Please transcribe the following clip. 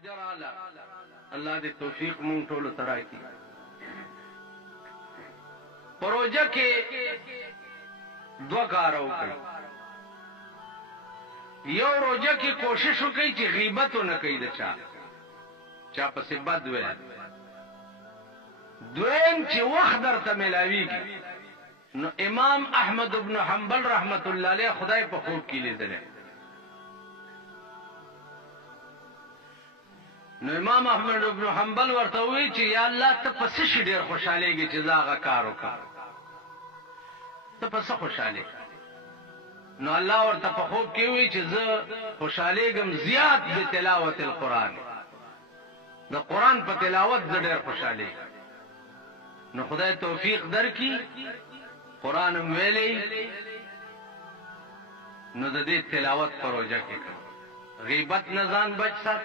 روجه رااله الله دې توفیق مونږ ټولو ته راکړي. په روجه کې دوه کار وکړئ. یو روجه کې کوشش وکړئ چې غیبت ونه کوئ د چا پسې بد ویل. دویم چې وخت درته میلاویږي نو امام احمد بن حنبل رحمت الله علیه خدای په خوب کې لیدلی. نو امام احمد بن حنبل ورته وی چې یا الله ته په څه شي ډېر خوشحالېږي چې زه هغه کار وکړم، ته په څه خوشحالې؟ نو الله ورته په خوب کې وی چې زه خوشحالېږم زیات بتلاوت القرآن، د قرآن په تلاوت زه ډېر خوشحالېږم. نو خدای توفیق درکړي قرآن هم ویلی نو د دې تلاوت په روجه کې کوي. غیبت نه ځان بچ ساتي.